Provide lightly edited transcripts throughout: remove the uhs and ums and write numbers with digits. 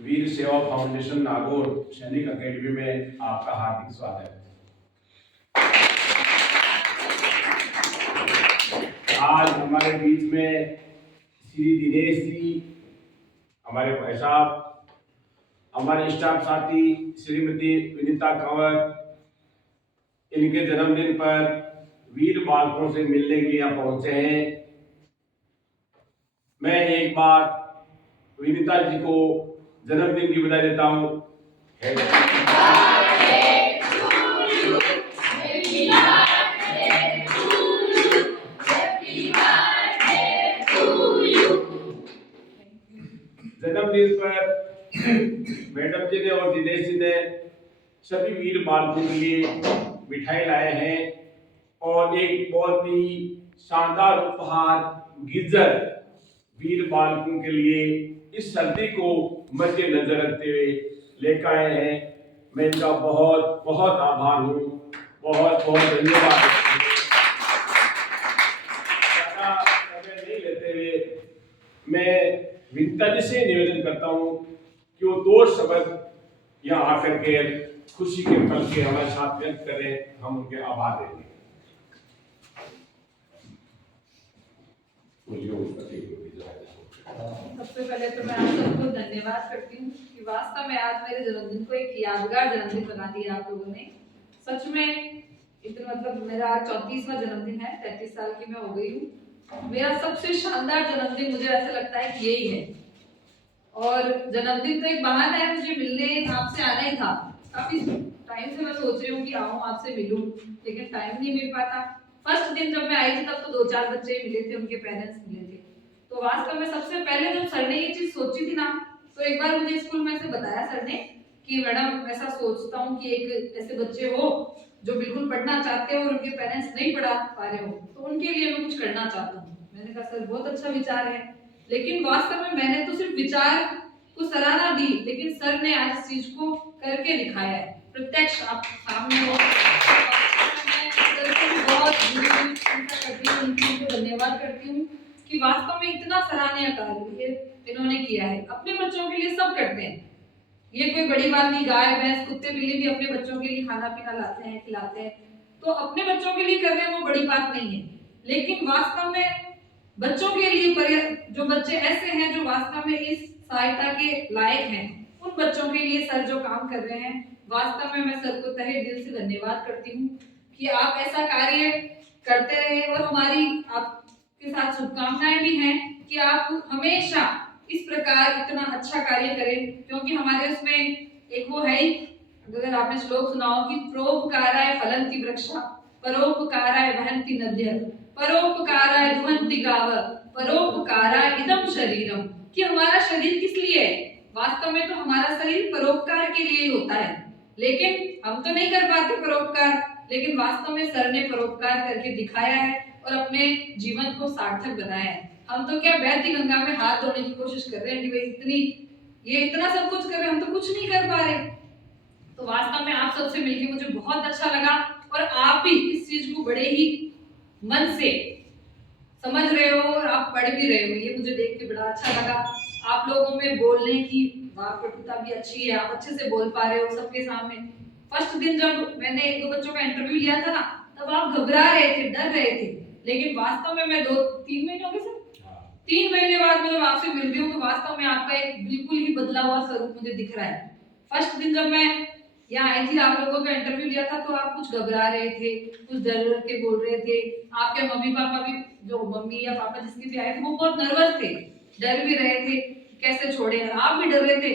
वीर सेवा फाउंडेशन नागौर सैनिक अकेडमी में आपका हार्दिक स्वागत है। आज हमारे बीच में श्री दिनेश जी, हमारे भाई साहब, हमारे स्टाफ साथी श्रीमती विनीता कंवर, इनके जन्मदिन पर वीर बालकों से मिलने के लिए यहाँ पहुंचे हैं। मैं एक बार विनीता जी को जन्मदिन की बधाई देता हूँ। जन्मदिन पर मैडम जी ने और दिनेश जी ने सभी वीर बालकों के लिए मिठाई लाए हैं और एक बहुत ही शानदार उपहार गीजर वीर बालकों के लिए इस सर्दी को मद्देनजर रखते हुए लेकर आए हैं। मैं इनका बहुत बहुत आभार हूँ, बहुत बहुत धन्यवाद। ज़्यादा समय नहीं लेते हुए मैं विनीता जी से निवेदन करता हूँ कि वो 2 शब्द यहाँ आकर के खुशी के पल के हमारे साथ व्यक्त करें, हम उनके आभार देंगे। सबसे पहले तो मैं आप सबको धन्यवाद करती हूँ कि वास्तव में आज मेरे जन्मदिन को एक यादगार जन्मदिन बना दिया आप लोगों ने। सच में इतना मतलब मेरा 34वां जन्मदिन है, 33 साल की मैं हो गई हूँ। मेरा सबसे शानदार जन्मदिन मुझे ऐसा लगता है कि यही है। और जन्मदिन तो एक बहाना है मुझे मिलने, आपसे आना ही था। काफी टाइम से मैं सोच रही हूँ कि आऊँ आपसे मिलूं, लेकिन टाइम नहीं मिल पाता। फर्स्ट दिन जब मैं आई थी तब तो 2-4 बच्चे मिले थे, उनके पेरेंट्स मिले थे। तो वास्तव में सबसे पहले जब सर ने ये चीज सोची थी ना, तो एक बार मुझे स्कूल में से बताया सर ने कि मैडम ऐसा सोचता हूँ कि एक ऐसे बच्चे हो जो बिल्कुल पढ़ना चाहते हो और उनके पेरेंट्स नहीं पढ़ा पा रहे हो, तो उनके लिए मैं कुछ करना चाहता हूँ। मैंने कहा सर बहुत अच्छा विचार है, लेकिन वास्तव में मैंने तो सिर्फ विचार को सराहना दी, लेकिन सर ने आज इस चीज को करके दिखाया है, प्रत्यक्ष आप सामने हो। उनको धन्यवाद करती हूँ कि वास्तव में इतना सराहनीय कार्य इन्होंने किया है। अपने बच्चों के लिए सब करते हैं, ये कोई बड़ी बात नहीं। गाय भैंस कुत्ते बिल्ली भी अपने बच्चों के लिए खाना पीना लाते हैं, खिलाते हैं, तो अपने बच्चों के लिए कर रहे हैं वो बड़ी बात नहीं है। लेकिन वास्तव में बच्चों के लिए जो बच्चे ऐसे हैं जो वास्तव में इस सहायता के लायक हैं, उन बच्चों के लिए सर जो काम कर रहे हैं, वास्तव में मैं सर को तहे दिल से धन्यवाद करती हूँ कि आप ऐसा कार्य करते रहे। और हमारी आपके साथ शुभकामनाएं भी हैं कि आप हमेशा इस प्रकार इतना अच्छा कार्य करें, क्योंकि हमारे उसमें एक वो है ही, अगर आपने श्लोक सुना हो कि प्रोपकाराय फलन्ति वृक्षा परोपकाराय वहन्ति नद्यः परोपकाराय दुहन्ति गावः परोपकाराय इदं शरीरम, कि हमारा शरीर किस लिए है? वास्तव में तो हमारा शरीर परोपकार के लिए होता है, लेकिन हम तो नहीं कर पाते परोपकार, लेकिन वास्तव में सर ने परोपकार करके दिखाया है और अपने जीवन को सार्थक बनाया है। हम तो क्या बहती गंगा में हाथ धोने की कोशिश कर रहे हैं कि भाई ये इतना सब कुछ कर रहे हैं, हम तो कुछ नहीं कर पा रहे। तो वास्तव में आप सबसे मिलकर मुझे बहुत अच्छा लगा और आप भी इस चीज को बड़े ही मन से समझ रहे हो और आप पढ़ भी रहे हो, ये मुझे देख के बड़ा अच्छा लगा। आप लोगों में बोलने की वाक्पटुता भी अच्छी है, आप अच्छे से बोल पा रहे हो सबके सामने। फर्स्ट दिन जब मैंने 1-2 बच्चों का इंटरव्यू लिया था ना, तब आप घबरा रहे थे, डर रहे थे, लेकिन वास्तव में मैं 2-3 महीने हो गए सर, 3 महीने बाद मैं जब आपसे मिल रही हूँ तो वास्तव में आपका एक बिल्कुल ही बदला हुआ स्वरूप मुझे दिख रहा है। फर्स्ट दिन जब मैं यहाँ आई थी, आप लोगों का इंटरव्यू लिया था, तो आप कुछ घबरा रहे थे, कुछ डर के बोल रहे थे। आपके मम्मी पापा भी, जो मम्मी या पापा जिसके भी आए थे, वो बहुत नर्वस थे, डर भी रहे थे कैसे छोड़े, और आप भी डर रहे थे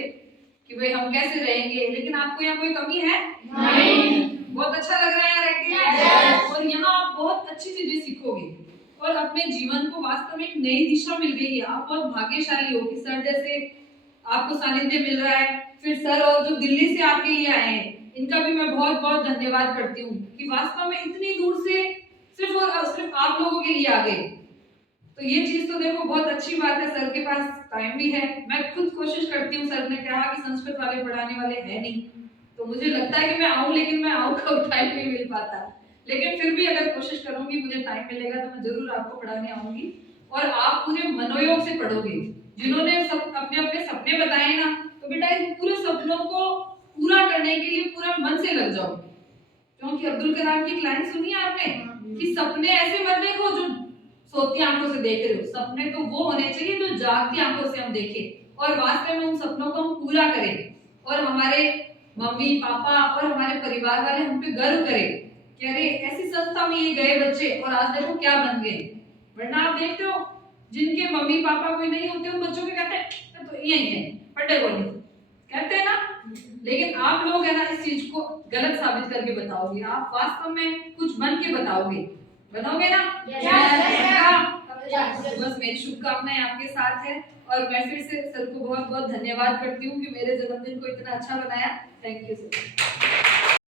कि भाई हम कैसे रहेंगे। लेकिन आपको यहाँ कोई कमी है नहीं, बहुत अच्छा लग रहा है यहाँ रहकर, और यहाँ आप बहुत अच्छी चीजें सीखोगे और अपने जीवन को वास्तव में एक नई दिशा मिल गई है। आप बहुत भाग्यशाली हो कि सर जैसे आपको सानिध्य मिल रहा है। फिर सर और जो दिल्ली से आपके लिए आए हैं, इनका भी मैं बहुत बहुत धन्यवाद करती हूँ कि वास्तव में इतनी दूर से सिर्फ और सिर्फ आप लोगों के लिए आ गए। तो ये चीज तो देखो बहुत अच्छी बात है, सर के पास टाइम भी है। मैं खुद कोशिश करती हूँ, सर ने कहा कि संस्कृत वाले पढ़ाने वाले है नहीं, तो मुझे लगता है कि मैं आऊँ, लेकिन मैं आऊँ कब टाइम नहीं मिल पाता। लेकिन फिर भी अगर कोशिश करूंगी, मुझे टाइम मिलेगा तो मैं जरूर आपको पढ़ाने आऊंगी और आप पूरे मनोयोग से पढ़ोगे। जिन्होंने सब अपने अपने सपने बताए ना, तो बेटा बेटा इन पूरे सपनों को पूरा करने के लिए पूरा मन से लग जाओ, क्योंकि अब्दुल कलाम की एक लाइन सुनी है आपने कि सपने ऐसे मत देखो जो सोती आंखों से देख रहे हो, सपने तो वो होने चाहिए जो जागती आंखों से हम देखें और वास्तव में उन सपनों को हम पूरा करें और हमारे मम्मी पापा और हमारे परिवार वाले हम पे गर्व करें कि अरे ऐसी संस्था में ये गए बच्चे और आज देखो क्या बन गए। वरना आप देखते हो जिनके मम्मी पापा कोई नहीं होते उन बच्चों के कहते हैं तो यही है पढ़े बोले कहते हैं ना, लेकिन आप लोग है ना इस चीज को गलत साबित करके बताओगे, आप वास्तव में कुछ बन के बताओगे, बनोगे ना? बस मेरी शुभकामनाएं आपके साथ है और मैं फिर से सर को बहुत बहुत धन्यवाद करती हूँ कि मेरे जन्मदिन को इतना अच्छा बनाया। Thank you sir.